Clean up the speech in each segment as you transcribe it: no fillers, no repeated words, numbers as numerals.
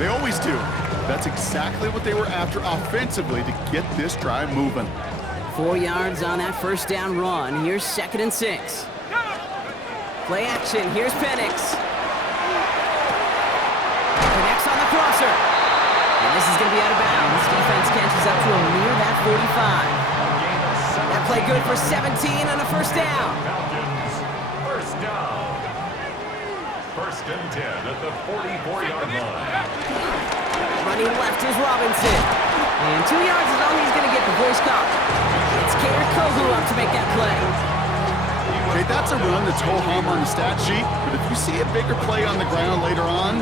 They always do. That's exactly what they were after offensively to get this drive moving. 4 yards on that first down run. Here's 2nd and 6. Play action. Here's Penix. Connects on the crosser. And this is going to be out of bounds. Defense catches up to him near that 45. That play good for 17 on a first down. First down. 1st and 10 at the 44-yard line. Running left is Robinson. And 2 yards is all he's going to get before he's caught. It's Kader Kohu up to make that play. Okay, that's a run that's ho-hum on the stat sheet, but if you see a bigger play on the ground later on,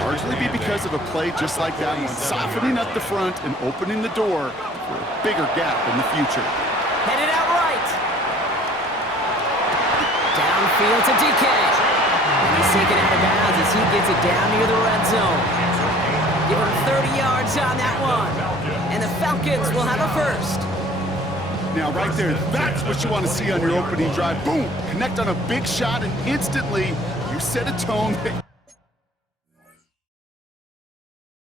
largely be because of a play just like that one, softening up the front and opening the door for a bigger gap in the future. Headed out right. Downfield to DK. And he's taken out of bounds as he gets it down near the red zone. Give him 30 yards on that one. And the Falcons will have a first. Now, right there, that's what you want to see on your opening drive. Boom! Connect on a big shot, and instantly you set a tone that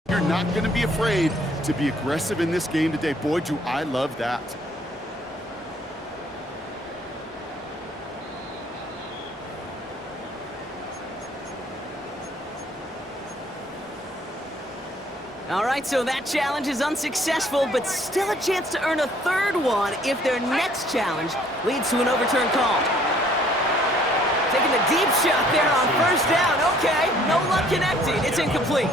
you're not going to be afraid to be aggressive in this game today. Boy, do I love that. All right, so that challenge is unsuccessful, but still a chance to earn a 3rd one if their next challenge leads to an overturned call. Taking a deep shot there on first down. Okay, no luck connecting. It's incomplete.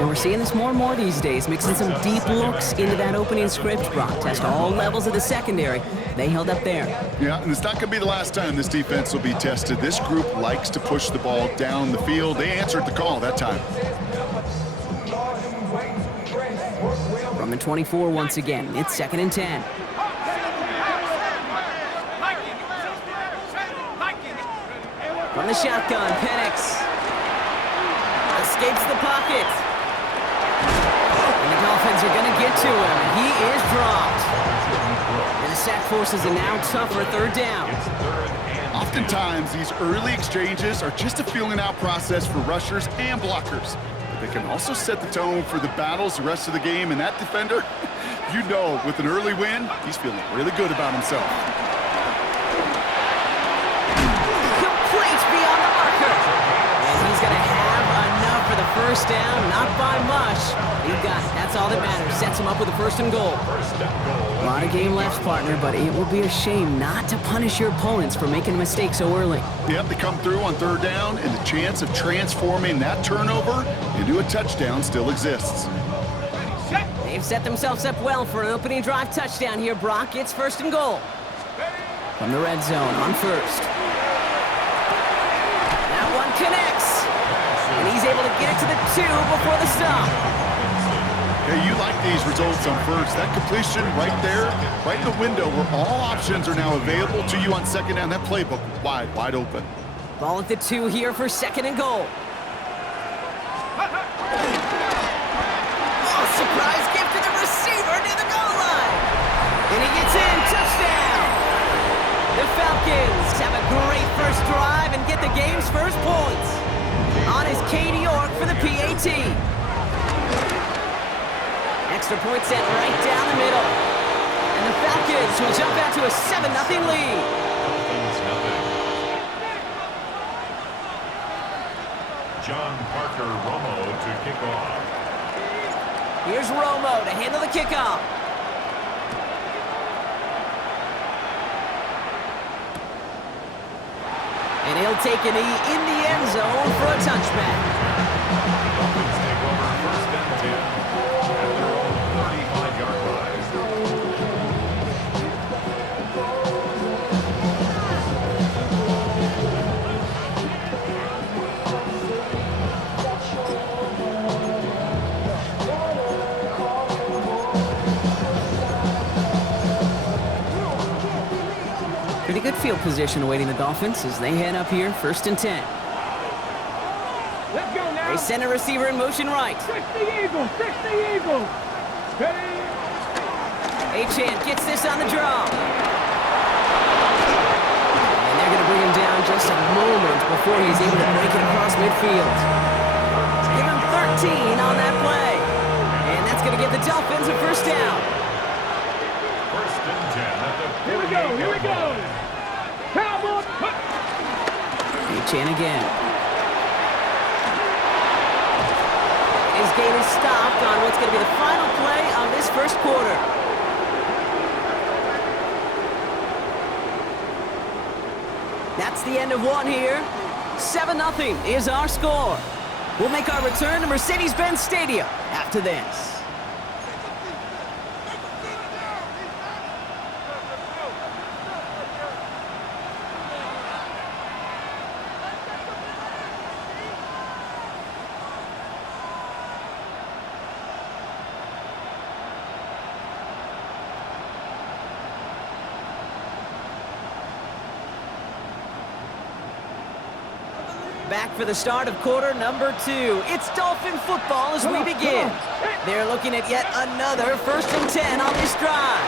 And we're seeing this more and more these days, mixing some deep looks into that opening script. Brock test all levels of the secondary. They held up there. Yeah, and it's not going to be the last time this defense will be tested. This group likes to push the ball down the field. They answered the call that time. From the 24 once again, it's 2nd and 10. From the shotgun, Penix escapes the pocket. And the Dolphins are going to get to him. He is dropped. And the sack forces a now tougher 3rd down. Oftentimes, these early exchanges are just a feeling-out process for rushers and blockers. They can also set the tone for the battles the rest of the game, and that defender, you know, with an early win, he's feeling really good about himself. Complete beyond the marker. And he's going to have enough for the first down, not by much. He got it. That's all that matters. Sets him up with a 1st and goal. A lot of game left, partner, but it will be a shame not to punish your opponents for making a mistake so early. Yep, they come through on 3rd down, and the chance of transforming that turnover into a touchdown still exists. They've set themselves up well for an opening drive touchdown here, Brock. It's 1st and goal. From the red zone on 1st. That one connects. And he's able to get it to the 2 before the stop. Hey, you like these results on 1st. That completion right there, right in the window where all options are now available to you on 2nd down. That playbook wide open. Ball at the 2 here for 2nd and goal. Oh, surprise gift to the receiver near the goal line. And he gets in. Touchdown. The Falcons have a great first drive and get the game's first points. On is Katie York for the PAT. Extra point set right down the middle. And the Falcons will jump out to a 7-0 lead. John Parker Romo to kick off. Here's Romo to handle the kickoff. And he'll take a knee in the end zone for a touchback. Dolphins take over 1st and 10 at their own 35-yard line. Pretty good field position awaiting the Dolphins as they head up here, 1st and 10. Let's go now. They send a receiver in motion right. 60 Eagles, 60 Eagles. Ready? Achane gets this on the draw. And they're going to bring him down just a moment before he's able to break it across midfield. Give him 13 on that play. And that's going to give the Dolphins a first down. First and 10 at the 48. Here we go, here we go. Cowboy. Chan again. His gain is stopped on what's going to be the final play of this first quarter. That's the end of one here. 7-0 is our score. We'll make our return to Mercedes-Benz Stadium after this. Back for the start of quarter number 2. It's Dolphin football as we begin. They're looking at yet another 1st and 10 on this drive.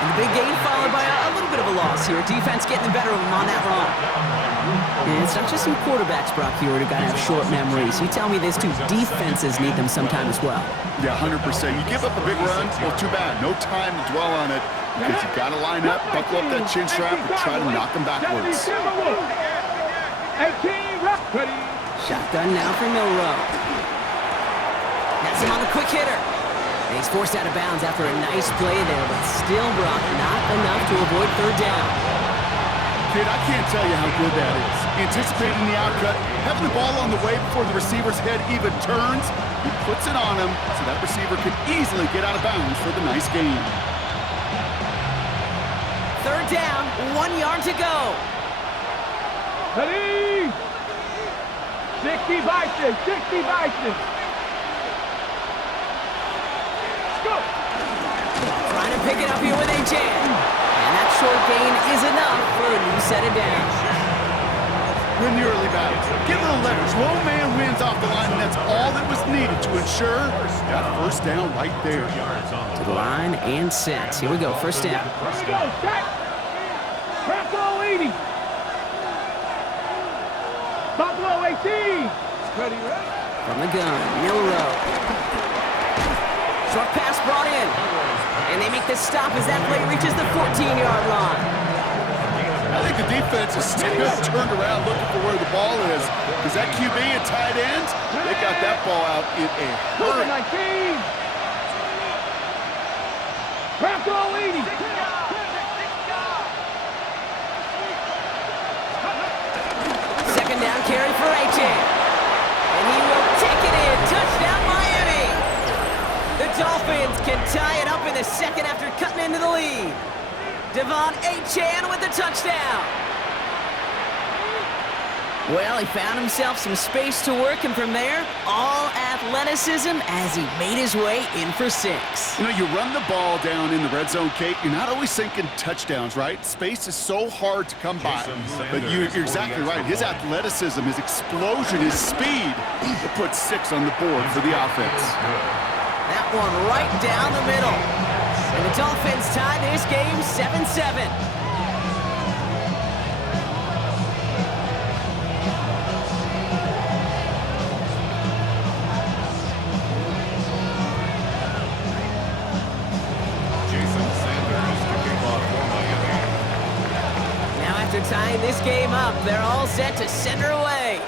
And the big gain followed by a little bit of a loss here. Defense getting the better of them on that run. And it's not just some quarterbacks, Brock, here who got to have short memories. You tell me this too, defenses need them sometime as well. Yeah, 100%. You give up a big run, well, too bad. No time to dwell on it because you got to line up, buckle up that chin strap, and try to knock them backwards. 18, ready. Shotgun now for Milrow. Has him on the quick hitter. And he's forced out of bounds after a nice play there, but still, Brock, not enough to avoid third down. Kid, I can't tell you how good that is. Anticipating the outcut, having the ball on the way before the receiver's head even turns, he puts it on him so that receiver can easily get out of bounds for the nice gain. Third down, 1 yard to go. Ready. 60 Bison, 60 Bison. Let's go. Trying to pick it up here with A.J. And that short gain is enough for a new set of downs. We're in the early battles. Get a little leverage. Low man wins off the line, and that's all that was needed to ensure that first down right there. To the line and set. Here we go, first down. Let's go, set. Buffalo 80. Buffalo 18. Ready, ready. From the gun, Milrow. Short pass brought in. And they make the stop as that play reaches the 14-yard line. I think the defense is still turned around looking for where the ball is. Because that QB and tight ends, they got that ball out in a hurry. 19. Buffalo 80. Second down carry for A.J. And he will take it in. Touchdown, Miami. The Dolphins can tie it up in the second after cutting into the lead. Devon A.Chan with the touchdown. Well, he found himself some space to work, and from there, all athleticism as he made his way in for 6. You know, you run the ball down in the red zone, Kate, you're not always thinking touchdowns, right? Space is so hard to come by. But you're exactly right. His athleticism, his explosion, his speed, to put 6 on the board for the offense. That one right down the middle. And the Dolphins tie this game 7-7. After tying this game up, they're all set to send her away.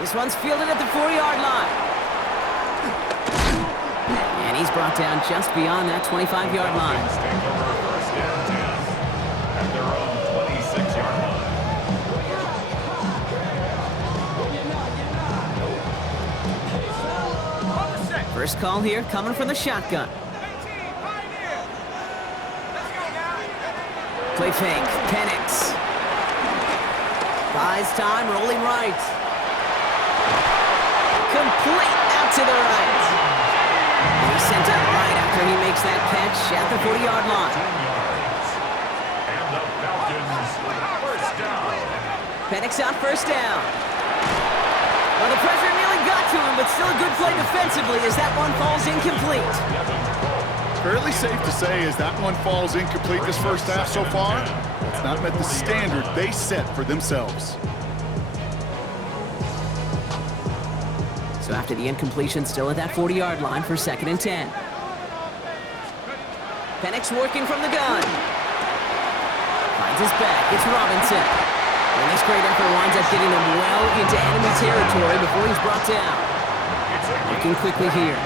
This one's fielded at the 4-yard line. And he's brought down just beyond that 25-yard line. Take over first and 10 at their own 26-yard line. First call here coming from the shotgun. Play fake, Penix. Buys time, rolling right. Complete out to the right. He's sent out right after he makes that catch at the 40-yard line. 10 yards. And the Falcons, first down. Penix on first down. Well, the pressure nearly got to him, but still a good play defensively as that one falls incomplete. Fairly safe to say as that one falls incomplete this first half so far, it's not met the standard they set for themselves. So after the incompletion, still at that 40-yard line for 2nd and 10. Penix working from the gun. Finds his back. It's Robinson. And this great effort winds up getting him well into enemy territory before he's brought down. Looking quickly here.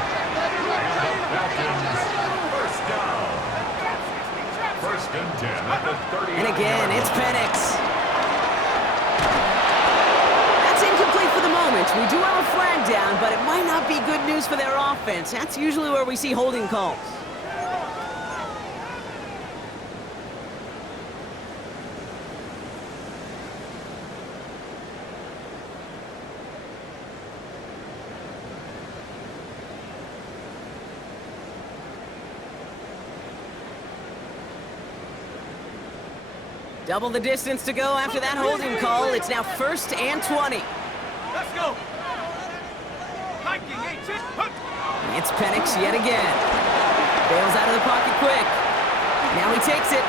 First down. 1st and 10 at the 30. And again, it's Penix. That's incomplete for the moment. We do have a flag down, but it might not be good news for their offense. That's usually where we see holding calls. Double the distance to go after that holding call. It's now 1st and 20. Let's go. It's Penix yet again. Bails out of the pocket quick. Now he takes it.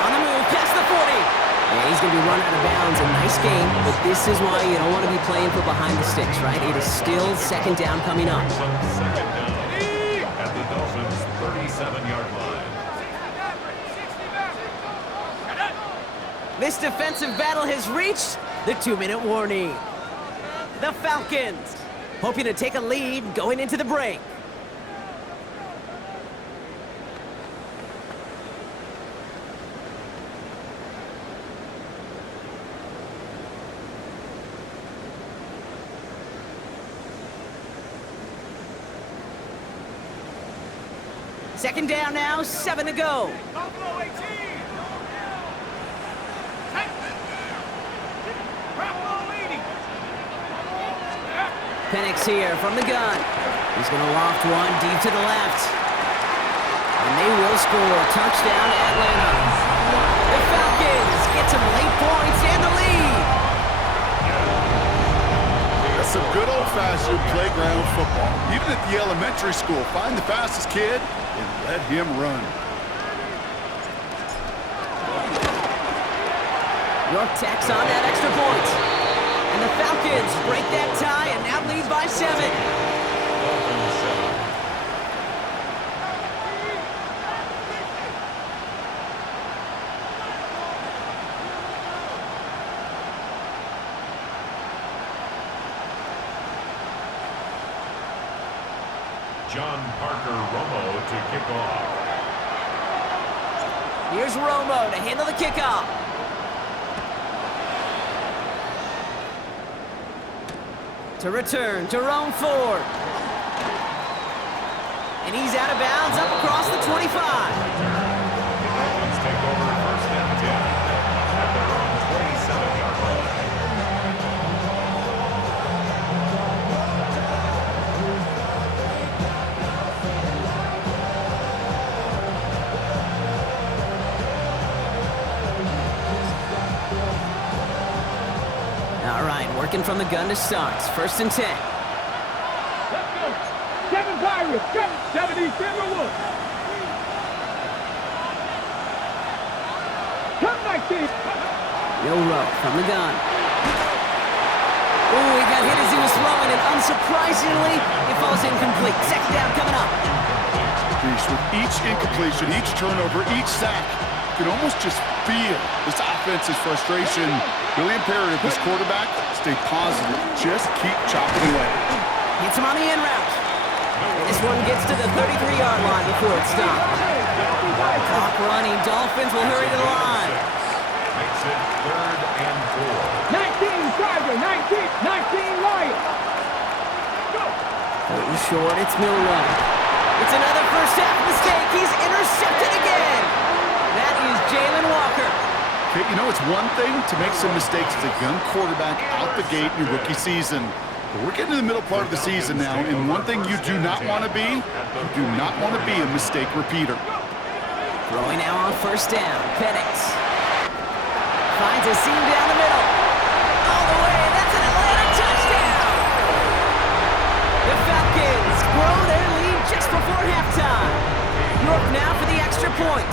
On the move, past the 40. And he's going to be run out of bounds. A nice game, but this is why you don't want to be playing for behind the sticks, right? It is still 2nd down coming up. 2nd down at the Dolphins' 37-yard line. This defensive battle has reached the 2-minute warning. The Falcons hoping to take a lead going into the break. Second down now, 7 to go. Penix here from the gun. He's going to loft one deep to the left. And they will score. Touchdown, Atlanta. The Falcons get some late points and the lead. That's some good old-fashioned playground football. Even at the elementary school, find the fastest kid and let him run. York tacks on that extra point. And the Falcons break that tie and now lead by 7. Dolphins 7. John Parker Romo to kick off. Here's Romo to handle the kickoff. To return, Jerome Ford. And he's out of bounds up across the 25. Dolphins take over 1st and 10 at their own 27-yard line. All right, working from the gun to start. 1st and 10. Let's go. 7 Pirates. 77 Wolves. Come 19. Rowe from the gun. Ooh, he got hit as he was throwing, and unsurprisingly, it falls incomplete. 2nd down coming up. With each incompletion, each turnover, each sack, you can almost just feel this offense's frustration. Really imperative, this quarterback, stay positive. Just keep chopping away. Hits him on the in route. And this one gets to the 33-yard line before it's stopped. Clock running. Dolphins will hurry to the line. Makes it 3rd and 4. 19 Tiger. 19 Lion. Go. Third short. It's Milrow. It's another first half mistake. He's intercepted again. That is Jalen Walker. Okay, you know, it's one thing to make some mistakes as a young quarterback out the gate in your rookie season. But we're getting to the middle part of the season now, and one thing you do not want to be, a mistake repeater. Throwing now on 1st down. Penix finds a seam down the middle. All the way. That's an Atlanta touchdown. The Falcons grow their lead just before halftime. York now for the extra point.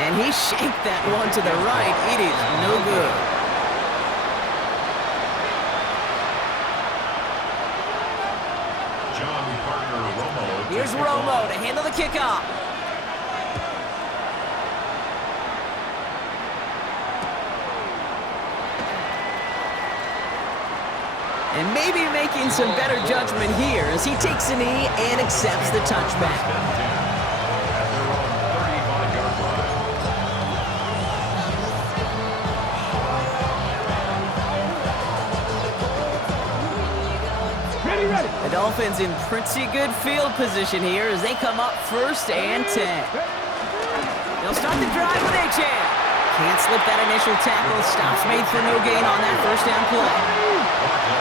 And he shaped that one to the right. It is no good. John Parker Romo. Here's Romo to handle the kickoff. And maybe making some better judgment here as he takes a knee and accepts the touchback. At their own 35-yard line. Ready. The Dolphins in pretty good field position here as they come up 1st and 10. They'll start the drive with Achane. Can't slip that initial tackle. Stops made for no gain on that 1st down play.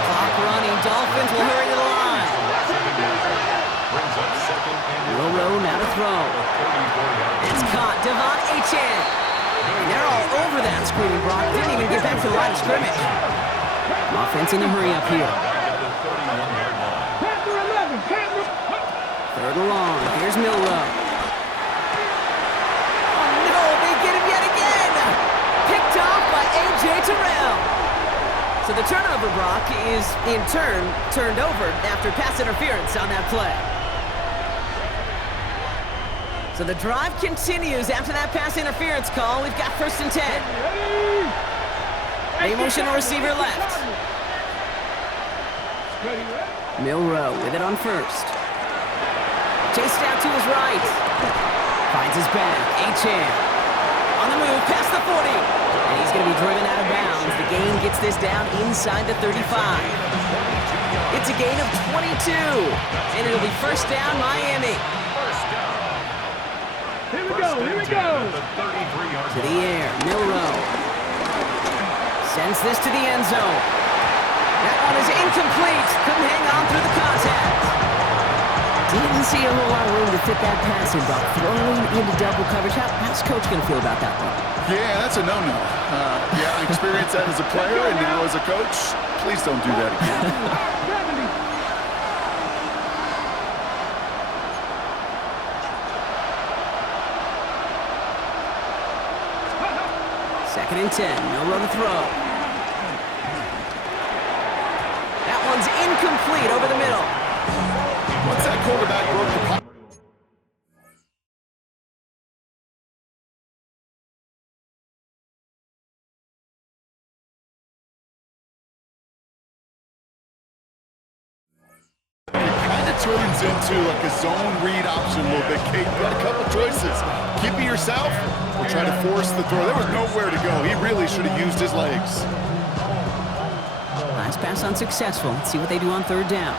Clock running. Dolphins will hurry to the line. Brings up 2nd and Romo now to throw. 34-yard. It's caught. Devon Achane. They're all over that screen. Brock didn't even get back to the line of scrimmage. Offense in the hurry up here. At the 31-yard line. Panther 11. Panther. 3rd and long. Here's Milrow. Oh no, they get him yet again. Picked off by A.J. Terrell. So the turnover, Brock, is in turn turned over after pass interference on that play. So the drive continues after that pass interference call. We've got 1st and 10. They motion a receiver left. Milrow with it on 1st. Chased out to his right. Finds his back. Achane. On the move, past the 40. And he's going to be driven out of bounds. The gain gets this down inside the 35. It's a gain of 22. And it'll be 1st down, Miami. First down. Here we go. Here we go. At the 33-yard To the air, Milrow. Sends this to the end zone. That one is incomplete. Couldn't hang on through the contact. Didn't see a whole lot of room to fit that pass in, but throwing into double coverage. How's Coach going to feel about that one? Yeah, that's a no-no. Yeah, I experienced that as a player and now as a coach. Please don't do that again. 2nd and 10. Milrow to throw. That one's incomplete over the middle. Once that quarterback broke the pocket. Turns into like a zone read option a little bit. Kate, you got a couple choices. Keep it yourself or try to force the throw. There was nowhere to go. He really should have used his legs. Last pass unsuccessful. Let's see what they do on 3rd down.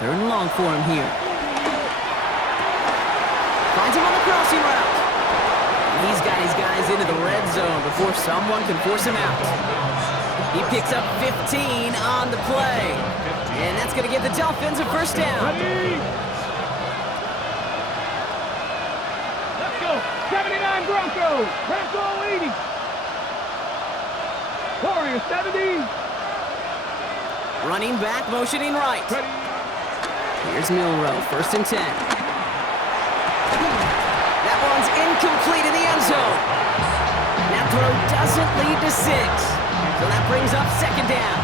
3rd and long for him here. Finds him on the crossing route. And he's got his guys into the red zone before someone can force him out. He picks up 15 on the play. And that's going to give the Dolphins a 1st down. Let's go. 79 Broncos. Bronco 80. Warriors 70. Running back, motioning right. Here's Milrow, 1st and 10. That one's incomplete in the end zone. That throw doesn't lead to 6. So that brings up 2nd down.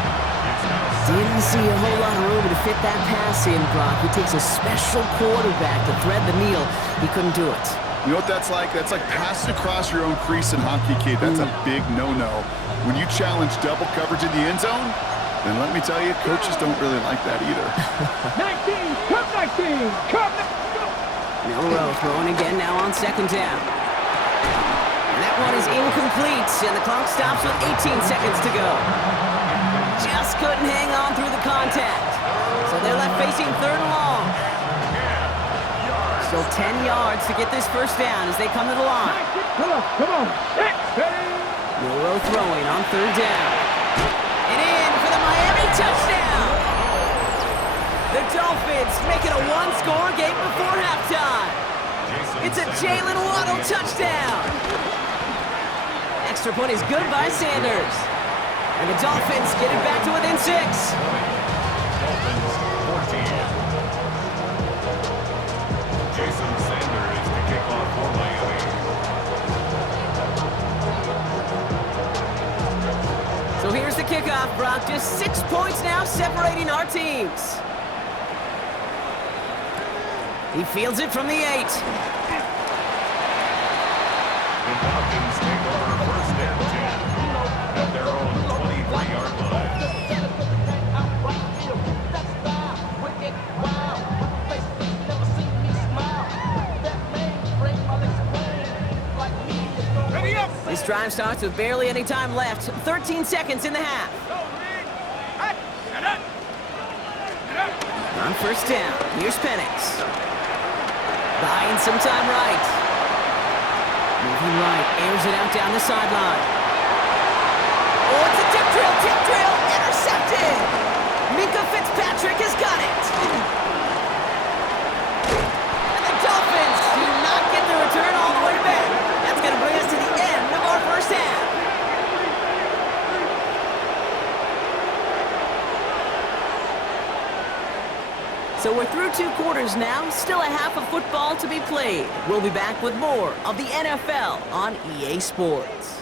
Didn't see a whole lot of room to fit that pass in, Brock. He takes a special quarterback to thread the needle. He couldn't do it. You know what that's like? That's like passing across your own crease in hockey, kid. That's a big no-no. When you challenge double coverage in the end zone, then let me tell you, coaches don't really like that either. 19. Come 19. Come. Milrow throwing again now on 2nd down. And that one is incomplete, and the clock stops with 18 seconds to go. Just couldn't hang on through the contact. So they're left facing 3rd and long. Still 10 yards to get this 1st down as they come to the line. Come on. Milrow throwing on 3rd down. And in for the Miami touchdown. The Dolphins make it a 1-score game before halftime. It's a Jalen Waddle touchdown. Extra point is good by Sanders. And the Dolphins get it back to within 6. Dolphins 14. Jason Sanders to kick off half, Brock. Just 6 points now separating our teams. He fields it from the 8. The Falcons take over first and 10 at their own 23-yard line. This drive starts with barely any time left. 13 seconds in the half. On first down, here's Penix. Buying some time right. Moving right, airs it out down the sideline. Oh, it's a tip drill, intercepted! Minka Fitzpatrick has got it! And the Dolphins do not get the return all the way back. That's going to bring us to the end of our first half. So we're through 2 quarters now, still a half of football to be played. We'll be back with more of the NFL on EA Sports.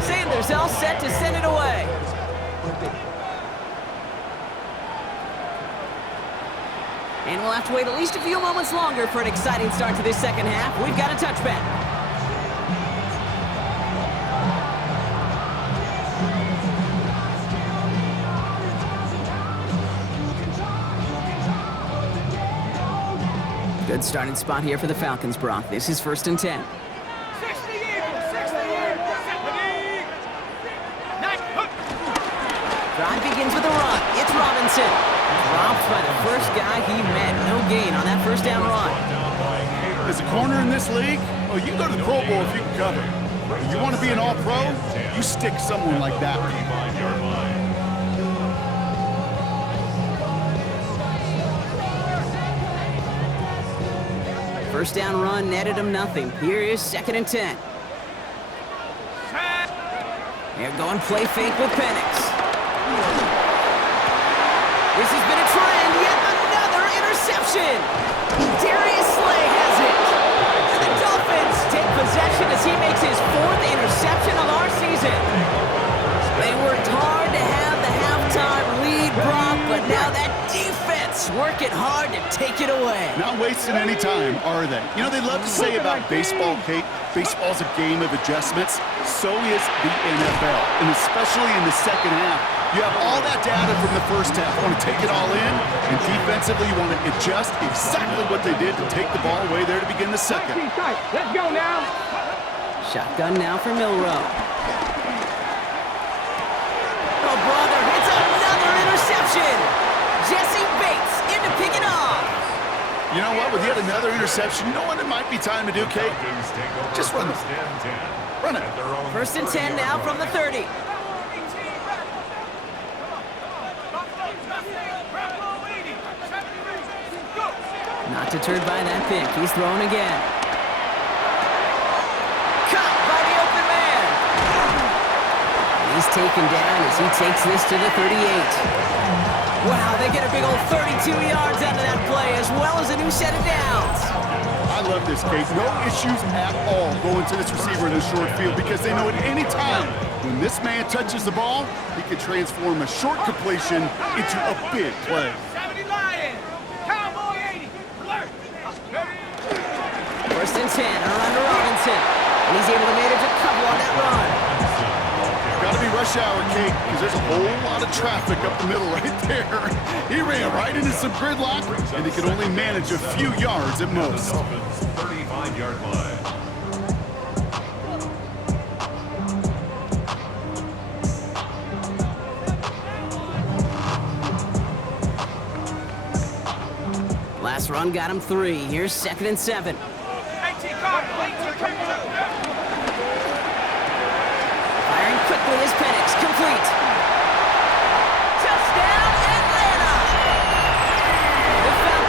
Sanders all set to send it away. And we'll have to wait at least a few moments longer for an exciting start to this second half. We've got a touchback. Good starting spot here for the Falcons, Brock. This is first and 10. Drive begins with a run. It's Robinson. Dropped by the first guy he met. No gain on that first down run. As a corner in this league, well, you go to the Pro Bowl if you can cover. If you want to be an all-pro, you stick someone like that. First down run netted him nothing. Here is second and 10. They're going play fake with Penix. This has been a trend, yet another interception. Darius Slay has it. And the Dolphins take possession as he makes his 4th interception of our season. They worked hard to have the halftime lead, Brock, but now that defense working hard to take it away. Not wasting any time, are they? You know, they love to say about baseball, Kate, baseball's a game of adjustments. So is the NFL, and especially in the second half. You have all that data from the first half. You want to take it all in, and defensively you want to adjust exactly what they did to take the ball away there to begin the second. Let's go now. Shotgun now for Milrow. Oh, brother, it's another interception. Jesse Bates into picking off. You know what? With yet another interception, you know what it might be time to do, Kate? Just run it. Run it. First and 10 now from the 30. Not deterred by that pick. He's throwing again. Caught by the open man. He's taken down as he takes this to the 38. Wow, they get a big old 32 yards out of that play, as well as a new set of downs. I love this, Kate. No issues at all going to this receiver in the short field because they know at any time when this man touches the ball, he can transform a short completion into a big play. First and 10, around to Robinson. And he's able to manage a couple on that run. Got to be rush hour, Kate, because there's a whole lot of traffic up the middle right there. He ran right into some gridlock, and he could only manage a few yards at most. 35-yard line. Last run got him 3. Here's second and 7. Firing quickly is Penix, complete. Touchdown, Atlanta! The Falcons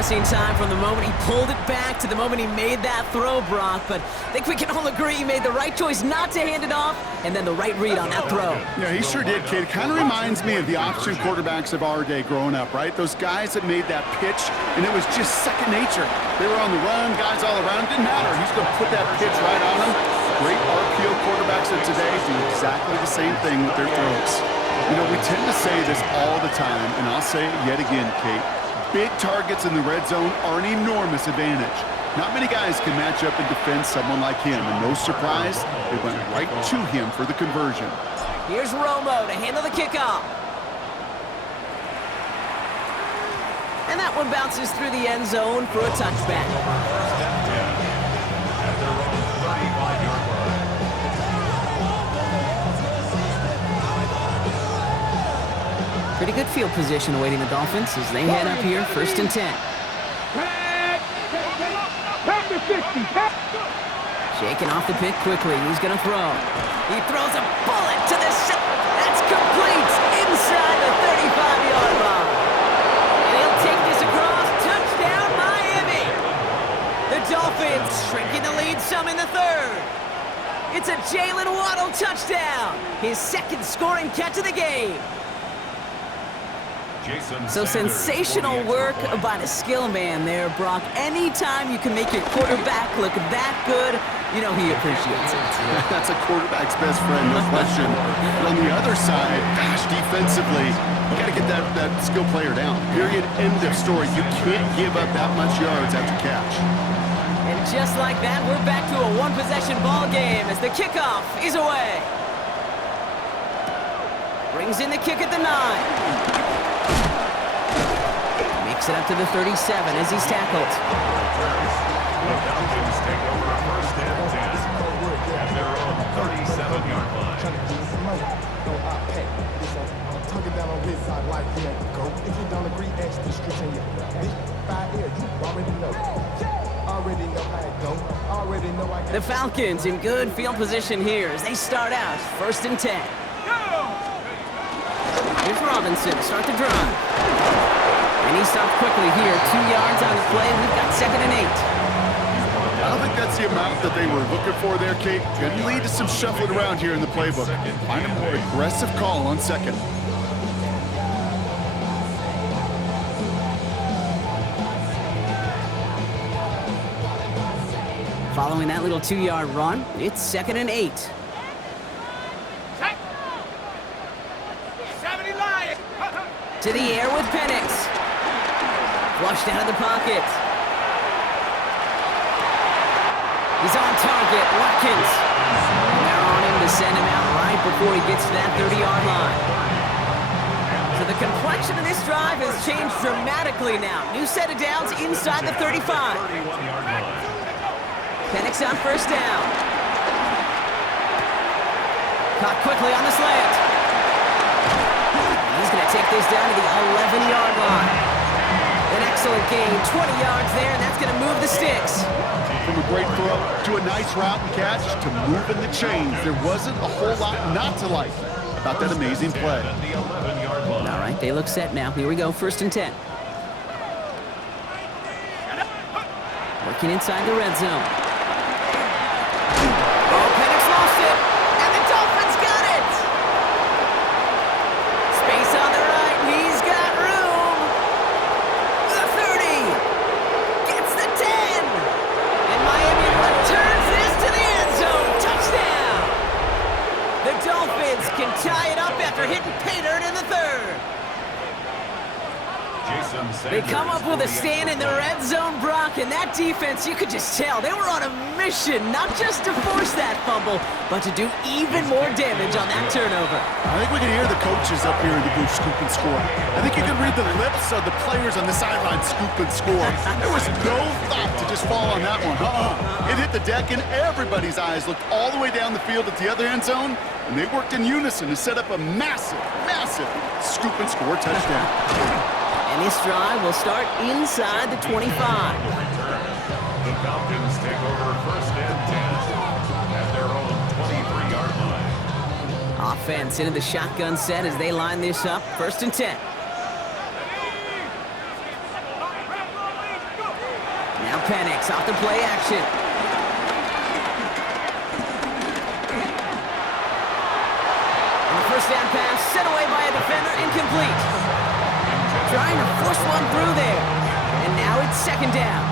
processing time from the moment he pulled it back to the moment he made that throw, Brock. But I think we can all agree he made the right choice not to hand it off, and then the right read on that throw. Yeah, he sure did, kid. Kind of reminds me of the option quarterbacks of our day growing up, right? Those guys that made that pitch, and it was just second nature. They were on the run, guys all around. Didn't matter. He's going to put that pitch right on them. Great RPO quarterbacks of today do exactly the same thing with their throws. You know, we tend to say this all the time, and I'll say it yet again, Kate. Big targets in the red zone are an enormous advantage. Not many guys can match up and defend someone like him, and no surprise, they went right to him for the conversion. Here's Romo to handle the kickoff. And that one bounces through the end zone for a touchback. Pretty good field position awaiting the Dolphins as they head up here, 1st and 10. Shaking off the pick quickly. He's going to throw. He throws a bullet to the that's complete inside the 35-yard line. And he'll take this across. Touchdown, Miami. The Dolphins shrinking the lead some in the 3rd. It's a Jalen Waddle touchdown. His 2nd scoring catch of the game. So sensational work by the skill man there, Brock. Anytime you can make your quarterback look that good, you know he appreciates it. That's a quarterback's best friend, no question. But on the other side, gosh, defensively, you got to get that skill player down. Period. End of story. You can't give up that much yards after catch. And just like that, we're back to a one-possession ball game as the kickoff is away. Brings in the kick at the 9. Makes it up to the 37 as he's tackled. The Falcons take over 1st and 10 at their own 37-yard line. I'm talking down on his side like here. Go. If you don't agree, ask the streets and you big 5 years, you already know. Already know how it go. Already know I got The Falcons in good field position here as they start out 1st and 10. Here's Robinson to start the drive. And he stopped quickly here. 2 yards on the play. We've got 2nd and 8. I don't think that's the amount that they were looking for there, Kate. Could lead to some shuffling around here in the playbook. Find a more aggressive call on 2nd. Following that little 2-yard run, it's 2nd and 8. To the air with Penix. Flushed out of the pocket. He's on target, Watkins. And they're on him to send him out right before he gets to that 30-yard line. So the complexion of this drive has changed dramatically now. New set of downs inside the 35. Penix on 1st down. Caught quickly on the slant. He's going to take this down to the 11-yard line. An excellent gain, 20 yards there, and that's going to move the sticks. From a great throw to a nice route and catch to moving the chains. There wasn't a whole lot not to like about that amazing play. All right, they look set now. Here we go, 1st and 10. Working inside the red zone. Oh, Penix lost it, and the Dolphins got it. Space on the right, he's got room. The 30, gets the 10. And Miami returns this to the end zone. Touchdown. The Dolphins can tie it up after hitting pay dirt in the 3rd. They come up with a stand in the red zone, Brock, and that defense, you could just tell, they were on a mission, not just to force that fumble, but to do even more damage on that turnover. I think we can hear the coaches up here in the booth scoop and score. I think you can read the lips of the players on the sideline scoop and score. There was no thought to just fall on that one. It hit the deck, and everybody's eyes looked all the way down the field at the other end zone, and they worked in unison to set up a massive, massive scoop and score touchdown. And this drive will start inside the 25. The Falcons take over 1st and 10 at their own 23-yard line. Offense into the shotgun set as they line this up. 1st and 10. Now Penix off the play action. And the first down pass set away by a defender, incomplete. Trying to force one through there. And now it's second down.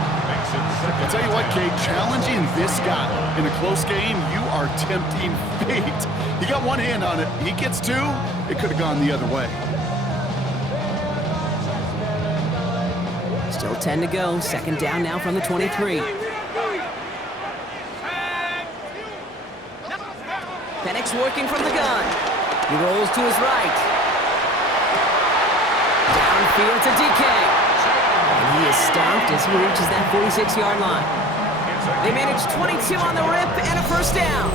I'll tell you what, Kate, challenging this guy in a close game, you are tempting fate. He got one hand on it. He gets two, it could have gone the other way. Still 10 to go. Second down now from the 23. Penix working from the gun. He rolls to his right. Downfield to DK. And he is stopped as he reaches that 46-yard line. They manage 22 on the rip and a first down.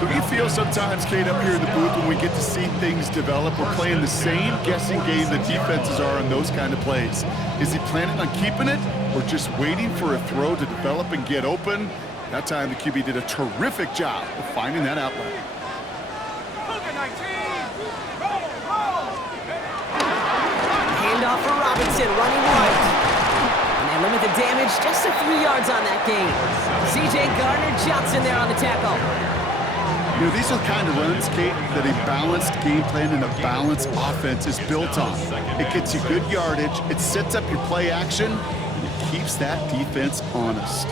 Do you feel sometimes, Kate, up here in the booth when we get to see things develop, we're playing the same guessing game the defenses are on those kind of plays? Is he planning on keeping it or just waiting for a throw to develop and get open? That time the QB did a terrific job of finding that outlet. Handoff for Robinson, running right. And they limit the damage just a few yards on that gain. C.J. Gardner-Johnson there on the tackle. You know, these are the kind of runs, Kate, that a balanced game plan and a balanced offense is built on. It gets you good yardage, it sets up your play action, and it keeps that defense honest.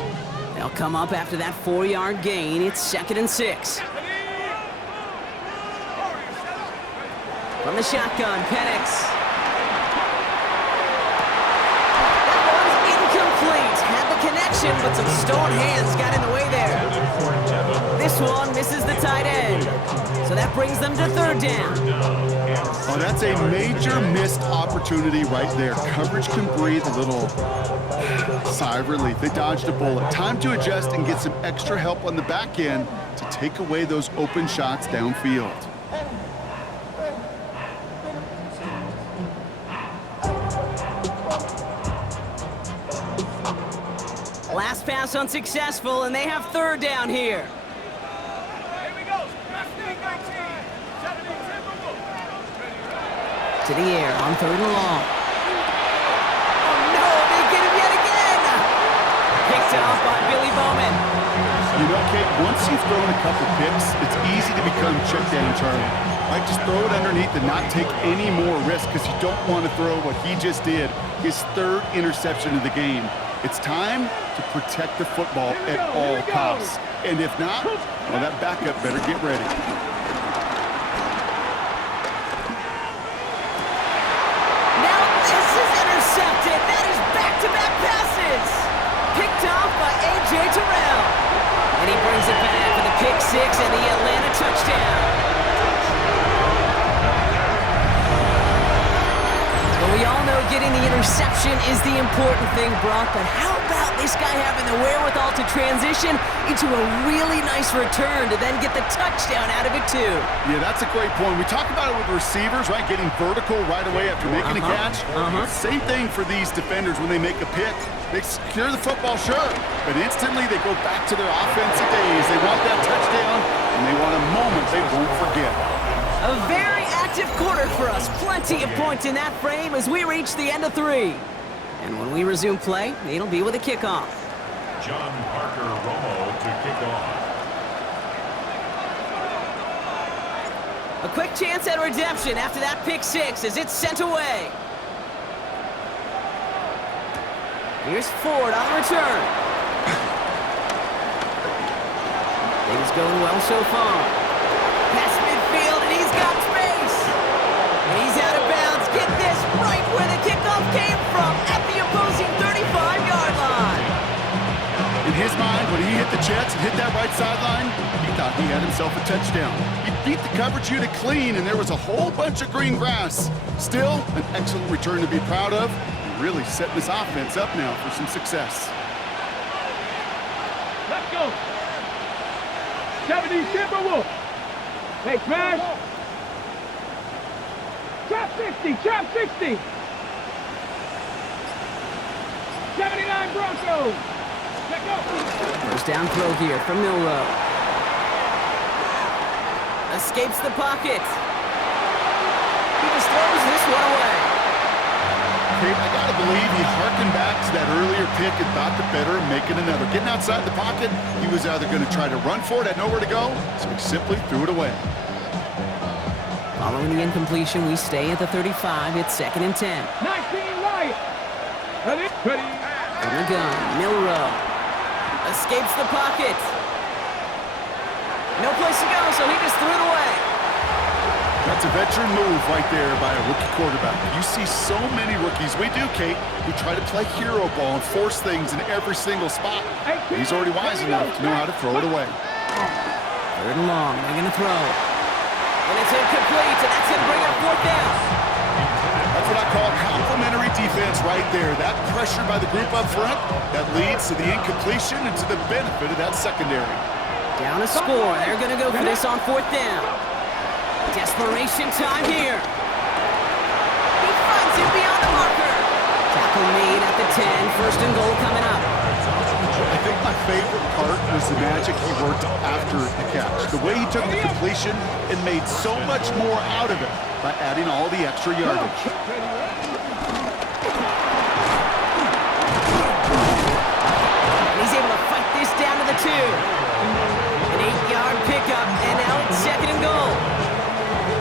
They'll come up after that 4-yard gain. It's 2nd and 6. From the shotgun, Penix. That one's incomplete. Had the connection, but some stone hands got in the way there. This one misses the tight end. So that brings them to 3rd down. Oh, that's a major missed opportunity right there. Coverage can breathe a little sigh of relief. They dodged a bullet. Time to adjust and get some extra help on the back end to take away those open shots downfield. Last pass unsuccessful, and they have 3rd down here. To the air on 3rd and long. Oh no, they get him yet again! Picked off by Billy Bowman. You know, Kate, once you've thrown a couple picks, it's easy to become check down Charlie. Right, just throw it underneath and not take any more risk because you don't want to throw what he just did, his 3rd interception of the game. It's time to protect the football at all costs. And if not, well, that backup better get ready. Now this is intercepted. That is back-to-back passes. Picked off by A.J. Terrell. And he brings it back for the pick 6 and the Atlanta touchdown. Well, we all know getting the interception is the important thing, Brock, but how about this guy having the wherewithal to transition into a really nice return to then get the touchdown out of it, too? Yeah, that's a great point. We talk about it with receivers, right? Getting vertical right away after making a catch. Same thing for these defenders when they make a pick. They secure the football, sure, but instantly they go back to their offensive days. They want that touchdown, and they want a moment they won't forget. A very active quarter for us. Plenty of points in that frame as we reach the end of 3. And when we resume play, it'll be with a kickoff. John Parker Romo to kick off. A quick chance at redemption after that pick 6 as it's sent away. Here's Ford on the return. Things going well so far. Past midfield, and he's got space. And he's out of bounds. Get this, right where the kickoff came from, at the opposing 35-yard line. In his mind, when he hit the jets and hit that right sideline, he thought he had himself a touchdown. He beat the coverage unit clean, and there was a whole bunch of green grass. Still, an excellent return to be proud of. Really setting this offense up now for some success. Let's go. 70 Timberwolves. Hey, smash. Trap 60, trap 60. 79 Broncos. Let's go. First down throw here from Milrow. Escapes the pocket. He just throws this one away. Kate, I gotta believe he harkened back to that earlier pick and thought the better of making another. Getting outside the pocket, he was either going to try to run for it, had nowhere to go, so he simply threw it away. Following the incompletion, we stay at the 35. It's 2nd and 10. 19 right. Ready? Ready. From the gun, Milrow escapes the pocket. No place to go, so he just threw it away. That's a veteran move right there by a rookie quarterback. You see so many rookies, we do, Kate, who try to play hero ball and force things in every single spot. He's already wise enough to know how to throw it away. 3rd and long, they're going to throw. And it's incomplete, and that's going to bring up 4th down. That's what I call complimentary defense right there. That pressure by the group up front, that leads to the incompletion and to the benefit of that secondary. Down a score. They're going to go for this on 4th down. Desperation time here. He finds it beyond the marker. Tackle made at the 10. 1st and goal coming up. I think my favorite part was the magic he worked after the catch. The way he took the completion and made so much more out of it by adding all the extra yardage. He's able to fight this down to the 2. An 8-yard pickup, and now it's 2nd and goal.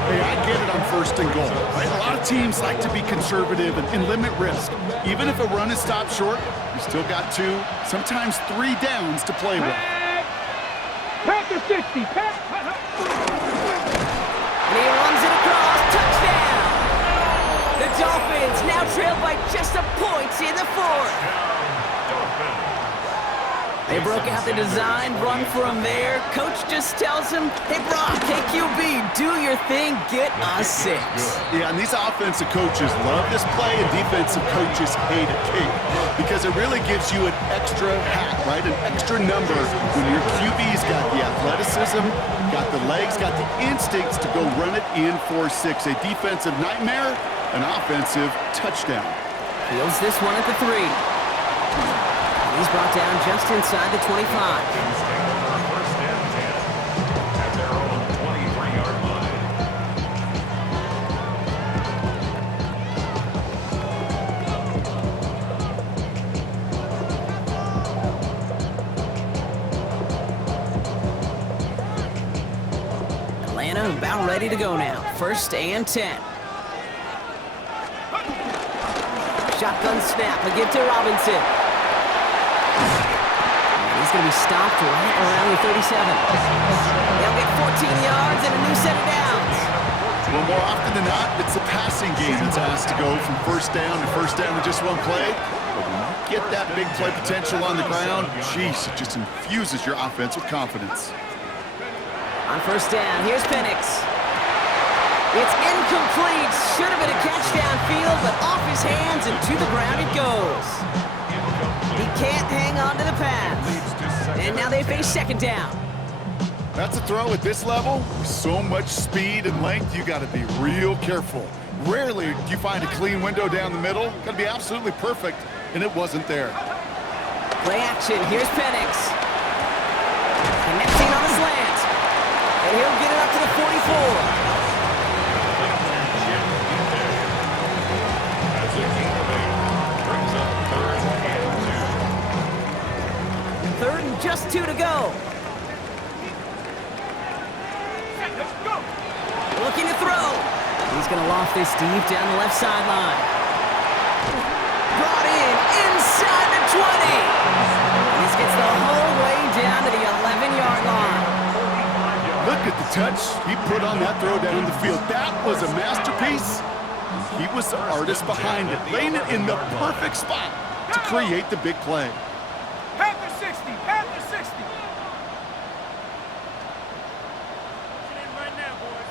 Hey, I get it on 1st and goal, right? A lot of teams like to be conservative and limit risk. Even if a run is stopped short, you still got 2, sometimes 3 downs to play with. Pass to 60. Pass. And he runs it across. Touchdown! The Dolphins now trail by just a point in the 4th. They broke out the design, run for him there. Coach just tells him, hey, Brock, hey, QB, do your thing, get us 6. Yeah, and these offensive coaches love this play, and defensive coaches hate it, Kate, because it really gives you an extra hat, right? An extra number when your QB's got the athleticism, got the legs, got the instincts to go run it in for 6. A defensive nightmare, an offensive touchdown. Fields this one at the 3. He's brought down just inside the 25. 1st and 10 at their own 23-yard line. Atlanta about ready to go now. 1st and 10. Shotgun snap, a give to Robinson. He's going to be stopped right around the 37. They'll get 14 yards and a new set of downs. Well, more often than not, it's a passing game that's asked to go from 1st down to 1st down in just one play. But when you get that big play potential on the ground, geez, it just infuses your offense with confidence. On 1st down, here's Penix. It's incomplete. Should have been a catch downfield, but off his hands and to the ground it goes. He can't hang on to the pass. And now they face 2nd down. That's a throw at this level. With so much speed and length, you got to be real careful. Rarely do you find a clean window down the middle. Got to be absolutely perfect, and it wasn't there. Play action. Here's Penix. Connecting on the slant. And he'll get it up to the 44. Just 2 to go. Looking to throw. He's going to loft this deep down the left sideline. Brought in inside the 20. And this gets the whole way down to the 11-yard line. Look at the touch he put on that throw down the field. That was a masterpiece. He was the artist behind it, laying it in the perfect spot to create the big play. Panther 60. Panther 60. Right now, boys.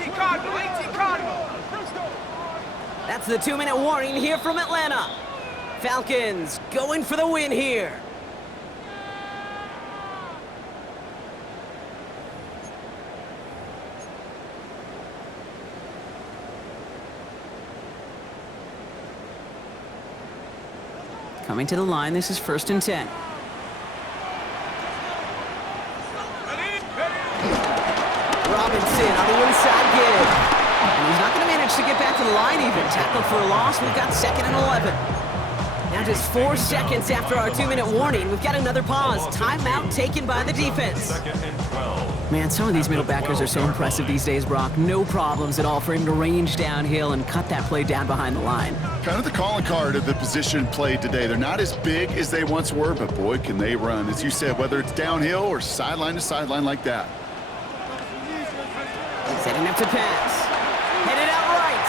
18 Cardinal. 18 Cardinal. That's the 2-minute warning here from Atlanta. Falcons going for the win here. Coming to the line, this is 1st and 10. Robinson on the inside give. And he's not going to manage to to the line even. Tackle for a loss. We've got 2nd and 11. Now just 4 seconds after our 2-minute warning, we've got another pause. Timeout taken by the defense. 2nd and 12. Man, some of these middle backers are so impressive these days, Brock. No problems at all for him to range downhill and cut that play down behind the line. Kind of the calling card of the position played today. They're not as big as they once were, but boy, can they run. As you said, whether it's downhill or sideline to sideline like that. Setting up to pass. Headed out right.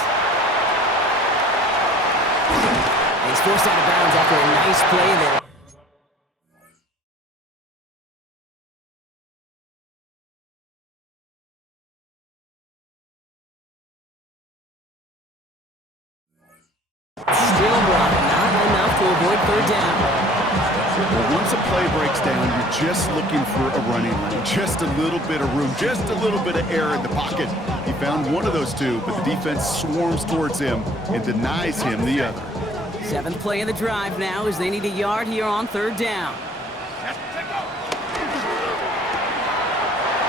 He's forced out of bounds after a nice play there. Still Brock, not enough to avoid 3rd down. Well, once a play breaks down, you're just looking for a running lane. Just a little bit of room, just a little bit of air in the pocket. He found one of those two, but the defense swarms towards him and denies him the other. 7th play of the drive now as they need a yard here on 3rd down.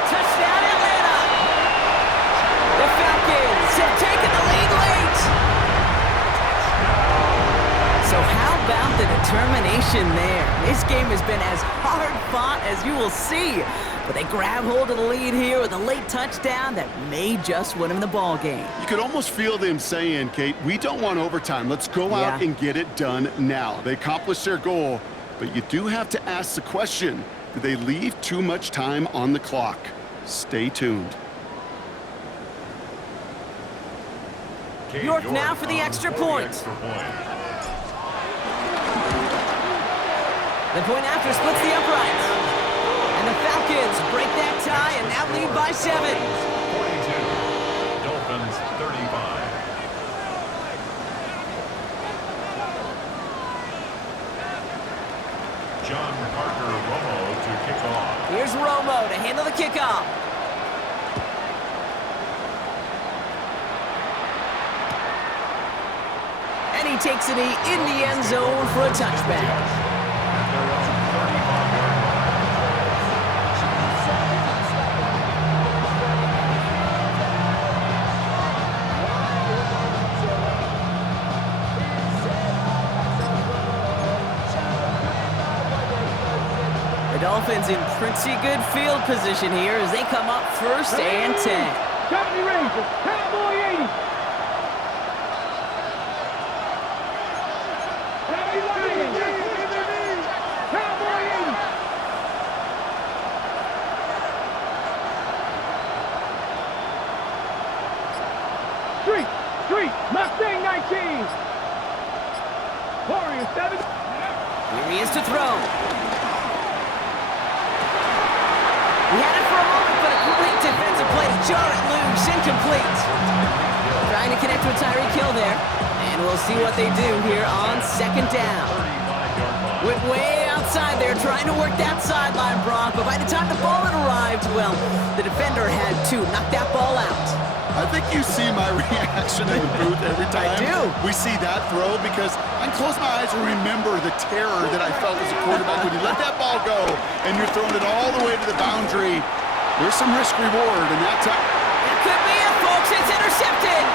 Touchdown Atlanta! The Falcons have taken the lead late. So how about the determination there? This game has been as hard fought as you will see. But they grab hold of the lead here with a late touchdown that may just win them the ball game. You could almost feel them saying, Kate, we don't want overtime. Let's go out and get it done now. They accomplished their goal, but you do have to ask the question, did they leave too much time on the clock? Stay tuned. York now for the extra point. The point after splits the uprights. And the Falcons break that tie and now lead by 7. 42. Dolphins 35. John Parker Romo to kick off. Here's Romo to handle the kickoff. And he takes it in the end zone for a touchback. Dolphins in pretty good field position here as they come up 1st and 10. Company Rangers, Cowboy 80. Cowboy 80. 3, Mustang 19. Warriors 7. Here he is to throw. He had it for a moment, but a great defensive play to jar it loose, incomplete. Trying to connect with Tyreek Hill there. And we'll see what they do here on 2nd down. Went way outside there, trying to work that sideline, Brock. But by the time the ball had arrived, well, the defender had to knock that ball out. I think you see my reaction in the booth every time I do. we see that throw, because I can close my eyes and remember the terror that I felt as a quarterback when you let that ball go and you're throwing it all the way to the boundary. There's some risk reward in that time. It could be it, folks. It's intercepted.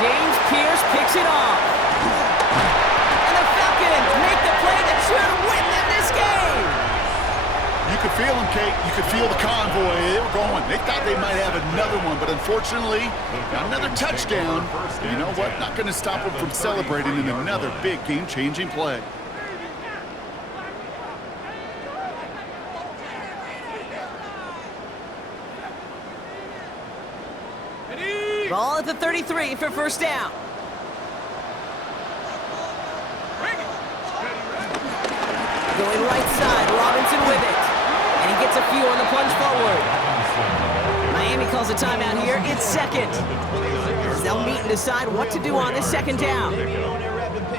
James Pierce picks it off. And the Falcons make the play that should win them this game. You could feel them, Kate. You could feel the convoy. They were going. They thought they might have another one, but unfortunately, not another touchdown. But you know what? Not going to stop them from celebrating in another big game-changing play. Ball at the 33 for 1st down. Going right side, Robinson with it. And he gets a few on the plunge forward. Miami calls a timeout here. It's 2nd. As they'll meet and decide what to do on this 2nd down.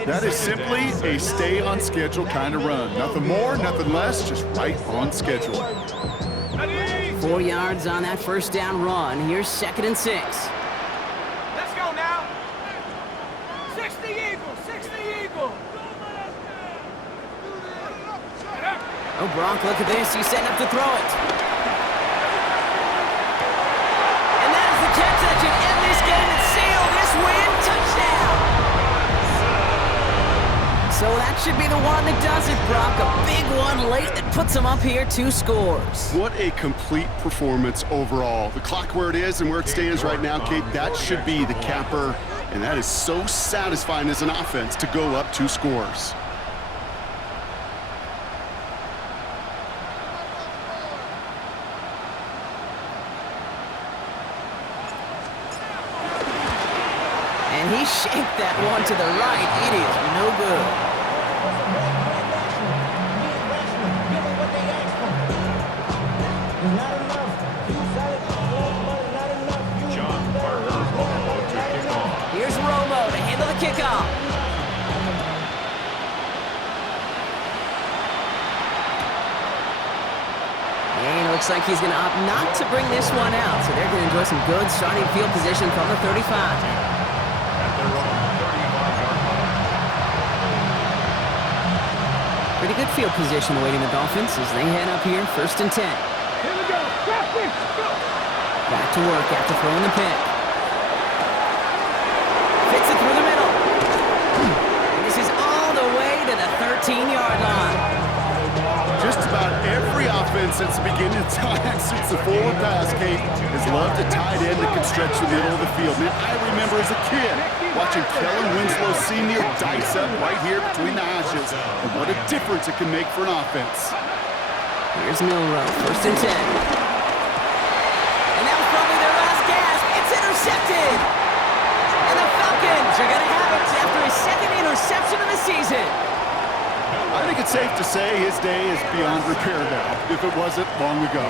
That is simply a stay-on-schedule kind of run. Nothing more, nothing less, just right on schedule. 4 yards on that 1st down run. Here's 2nd and 6. Let's go now. 60 Eagles, 60 Eagles. Oh, Brock, look at this. He's setting up to throw it. And that is the catch that should end this game and seal this win So that should be the one that does it, Brock. A big one late that puts them up here 2 scores. What a complete performance overall. The clock where it is and where it stands right now, Kate, that should be the capper. And that is so satisfying as an offense to go up 2 scores. And he shaped that one to the right. It is no good. Here's Romo to handle the kickoff. And it looks like he's going to opt not to bring this one out. So they're going to enjoy some good starting field position from the 35. Pretty good field position awaiting the Dolphins as they head up here, 1st and 10. Here we go. Traffic. Go. Back to work after throwing the pick. Fits it through the middle. And this is all the way to the 13-yard line. Just about every offense since the beginning of time, since the forward pass, Kate, has loved a tight end that can stretch the middle of the field. Man, I remember as a kid watching Kellen Winslow Sr. dice up right here between the hashes. And what a difference it can make for an offense. Here's Milrow, 1st and 10. And that was probably their last gasp. It's intercepted. And the Falcons are going to have it after his 2nd interception of the season. I think it's safe to say his day is beyond repair now, if it wasn't long ago.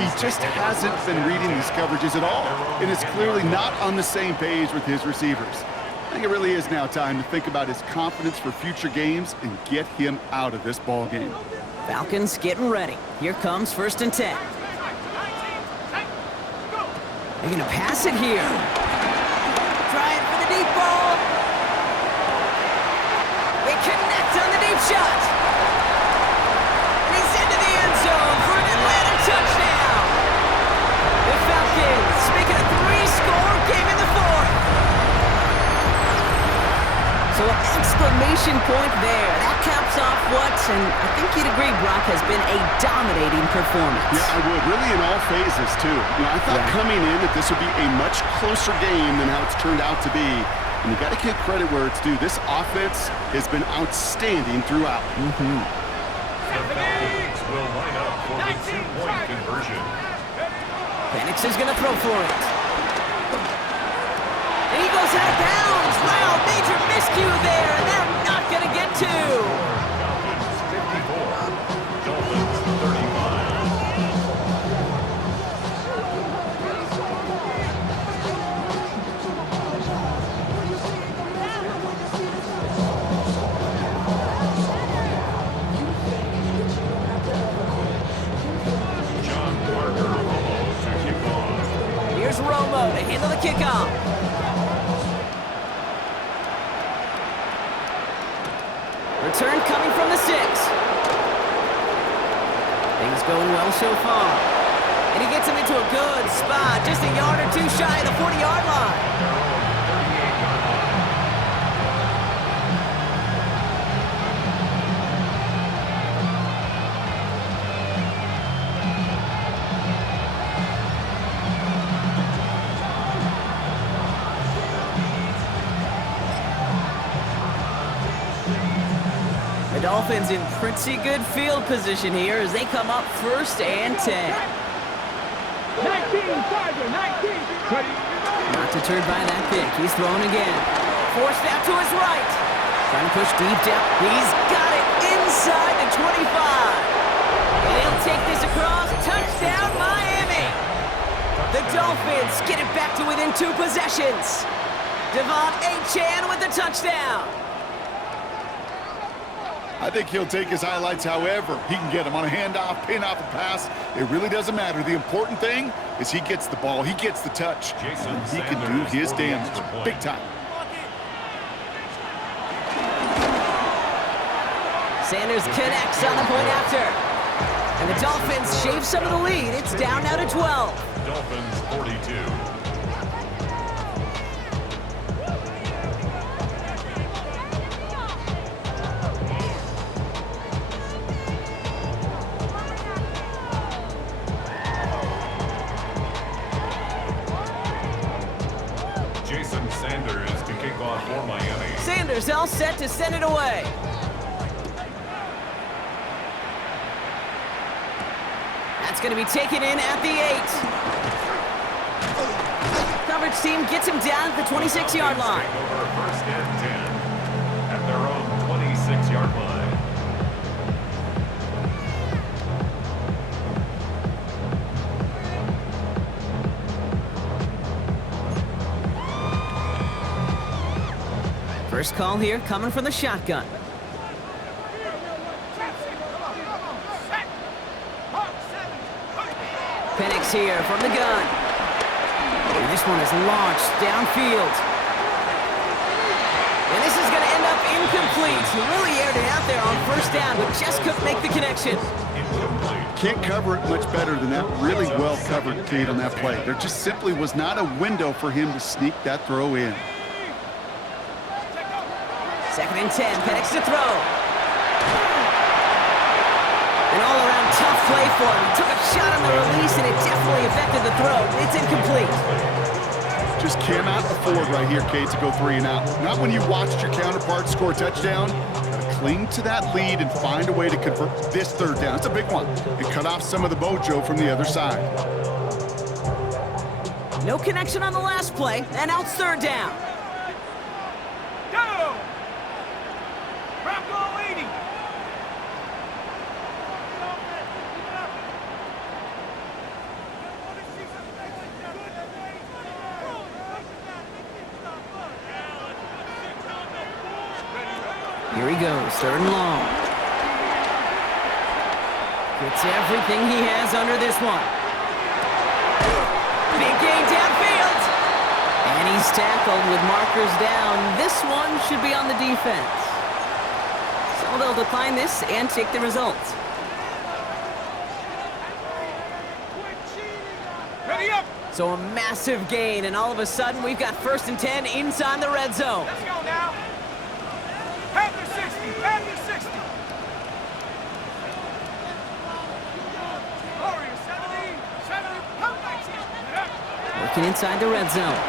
He just hasn't been reading these coverages at all, and is clearly not on the same page with his receivers. I think it really is now time to think about his confidence for future games and get him out of this ball game. Falcons getting ready. Here comes 1st and 10. They're going to pass it here. Trying for the deep ball. They connect on the deep shot. And he's into the end zone for an Atlanta touchdown. The Falcons making a 3-score game in the 4th. So an exclamation point there. That caps off what, and I think you'd agree, Brock, has been a dominating performance. Yeah, I would. Really in all phases, too. You know, I thought coming in that this would be a much closer game than how it's turned out to be. And you got to give credit where it's due. This offense has been outstanding throughout. The Falcons will line up for the 2-point conversion. Penix is going to throw for it. And he goes out of bounds. Wow, major miscue there, and they're not going to get to. Falcons 54, Dolphins 35. Romo to handle the kickoff. Return coming from the 6. Things going well so far. And he gets him into a good spot, just a yard or 2 shy of the 40-yard line. The Dolphins in pretty good field position here as they come up 1st and 10. 19, Tiger, 19. Ready. Not deterred by that pick. He's throwing again. Forced out to his right. Trying to push deep down. He's got it inside the 25. And he'll take this across. Touchdown, Miami. The Dolphins get it back to within 2 possessions. Devon Achane with the touchdown. I think he'll take his highlights however he can get them on a handoff, pin off a pass. It really doesn't matter. The important thing is he gets the ball, he gets the touch, and he can do his damage big time. Sanders connects on the point after. And the Dolphins shave some of the lead. It's down now to 12. Dolphins 42. Fielders all set to send it away. That's going to be taken in at the 8. Coverage team gets him down at the 26-yard line. Take over first and 10 at their own 26-yard line. First call here coming from the shotgun. Penix here from the gun. And this one is launched downfield. And this is going to end up incomplete. He really aired it out there on first down, but just couldn't make the connection. Can't cover it much better than that. Really well covered, Kate, on that play. There just simply was not a window for him to sneak that throw in. Second and 10, Penix to throw. An all-around tough play for him. He took a shot on the release, and it definitely affected the throw. It's incomplete. Just cannot afford right here, Kate, to go 3 and out. Not when you watched your counterpart score a touchdown. Gotta cling to that lead and find a way to convert this third down. It's a big one. And cut off some of the mojo from the other side. No connection on the last play, and now it's third down. Go! Bronco leading. Here he goes, third and long. Gets everything he has under this one. Big gain downfield. And he's tackled with markers down. This one should be on the defense. So they'll decline this and take the results. Ready up. So a massive gain, and all of a sudden we've got first and 10 inside the red zone. Let's go now. Panther 60. Panther 60. Warrior 70. 70. Come 19. Working inside the red zone.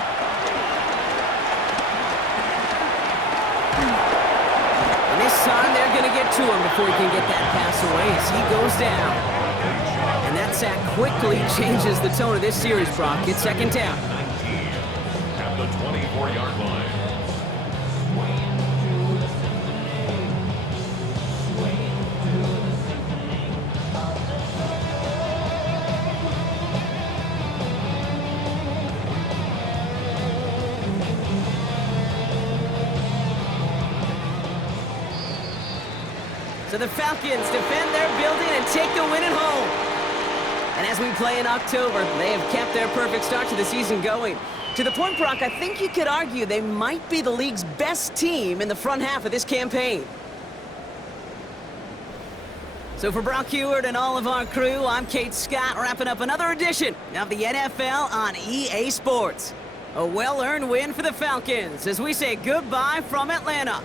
And this time they're going to get to him before he can get that pass away as he goes down. And that sack quickly changes the tone of this series, Brock. It's second down. 19 at the 24-yard line. So the Falcons defend their building and take the win at home. And as we play in October, they have kept their perfect start to the season going. To the point, Brock, I think you could argue they might be the league's best team in the front half of this campaign. So for Brock Heward and all of our crew, I'm Kate Scott, wrapping up another edition of the NFL on EA Sports. A well-earned win for the Falcons as we say goodbye from Atlanta.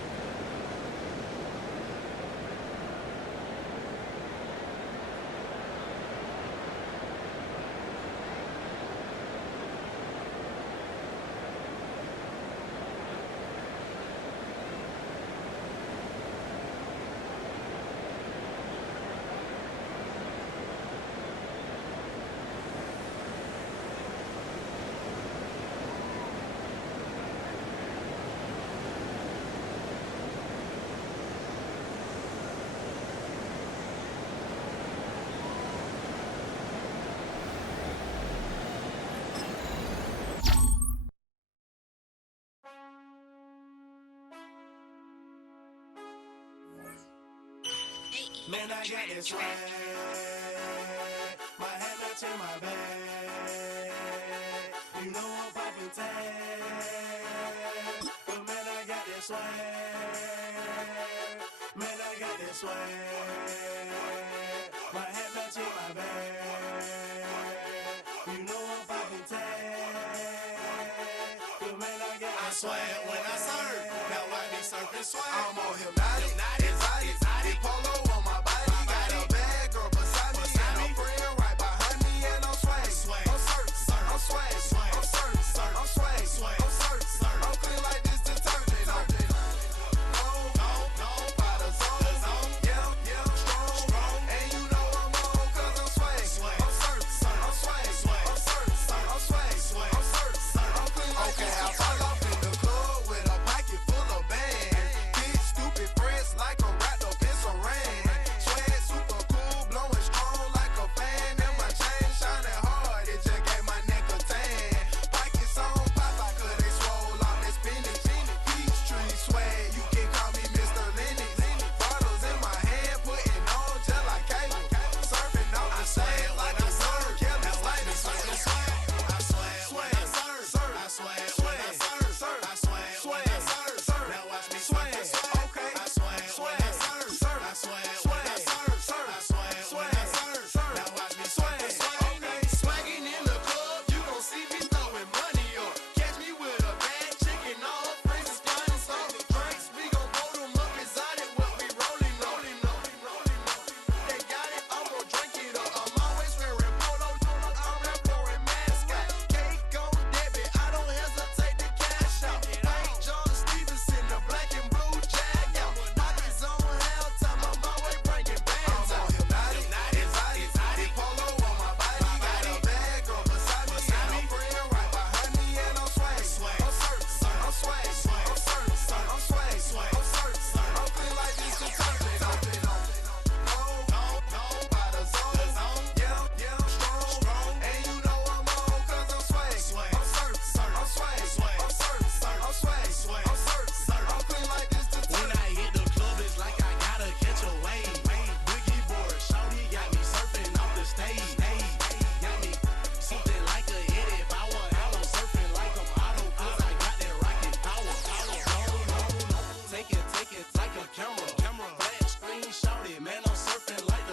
Man, I got this swag. My head not in my bag. You know I'm poppin' tag. But man, I got this swag. Man, I got this swag. My head not in my bag. You know I'm poppin' tag. But man, I got this swag when I serve. Now I be surfing swag. I'm on hypnotic. Exotic polo on my body. Got a bad girl beside me. And a friend right behind me. And I'm swag. I'm surf. I'm swag. I'm surf. I'm swag. I'm surf. I'm clean like this detergent.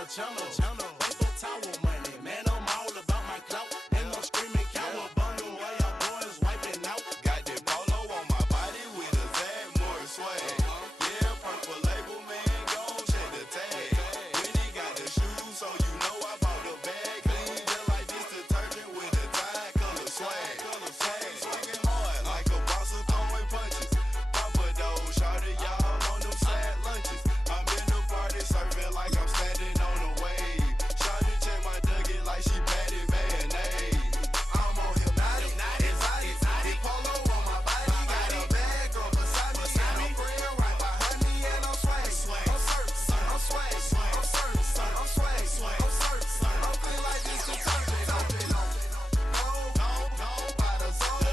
channel. Paper towel money, man, I'm all about my clout. And I'm screaming cowabunga while y'all boys wiping out. Got that polo on my body with a Zag more swag. Yeah, purple label, man, gon' check the tag. When he got the shoes, so you know I bought the bag. Clean just like this detergent with a Tide color swag. Swinging hard like a boss of throwing punches. Papa though, shawty y'all on them sad lunches. I'm in the party serving like I'm standing on a wave. Shawty check my Dougie like she patty mayonnaise. I'm on hypnotic, exotic, polo on my body. Got a bag girl beside me, and a friend right behind me, and I'm swag. I'm certain, I'm swag. I'm certain, I'm swag. I'm certain, I'm feeling like this to turn it on. Go by the zone.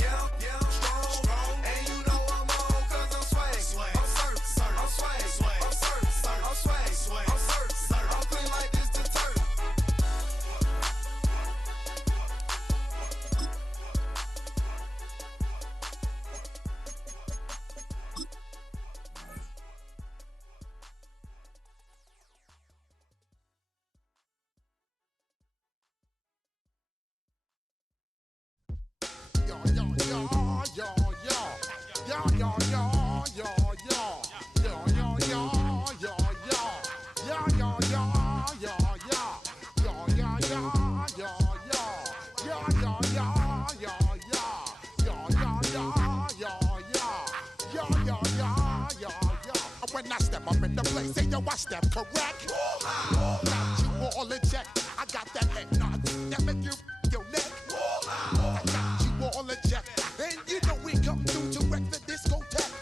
Yeah, strong. And you know I'm on 'cause I'm swag. I'm certain, I'm swag. I'm certain, I'm swag. I'm certain, I'm feeling like this to turn. When I step up in the place, say yo, I step correct. Got you all in check. I got that head nod that make you your neck. I got you all in check, and you know we come through to wreck the discotheque.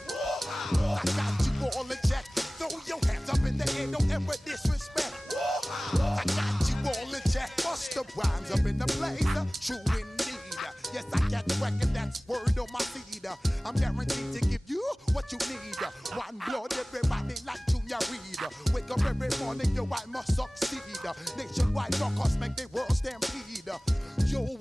I got you all in check. Throw your hands up in the air, don't ever disrespect. I got you all in check. Bust the rhymes up in the place, true indeed. Yes, I get wreck, and that's word on my seed. I'm guaranteed to give you what you need. One blood, everybody like Junior Reed. Wake up every morning, yo, I must succeed. Nationwide rockers make the world stampede. Yo,